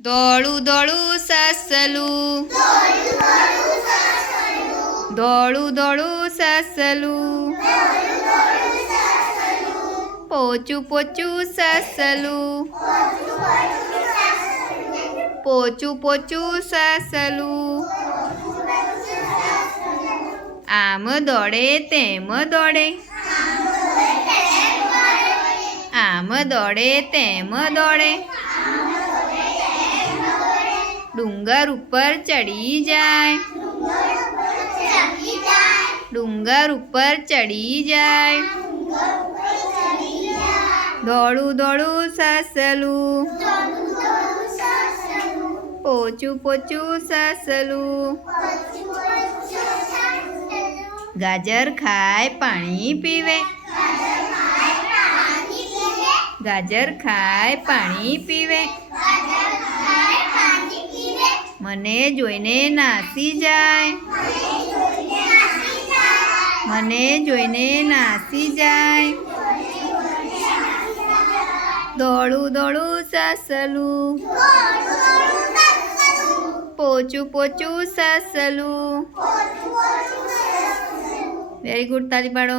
દોડું દોડું સસલું, દોડું દોડું સસલું, પોચું પોચું સસલું, પોચું પોચું સસલું, આમ દોડે તેમ દોડે, આમ દોડે તેમ દોડે, ડુંગર ઉપર ચડી જાય, ડુંગર ઉપર ચડી જાય, દોડું દોડું સસલું, પોચું પોચું સસલું, ગાજર ખાય પાણી પીવે, ગાજર ખાય પાણી પીવે, મને જોઈને નાસી જાય, મને જોઈને નાસી જાય, દોડું દોડું સસલું, પોચું પોચું સસલું. વેરી ગુડ, તાળી પાડો.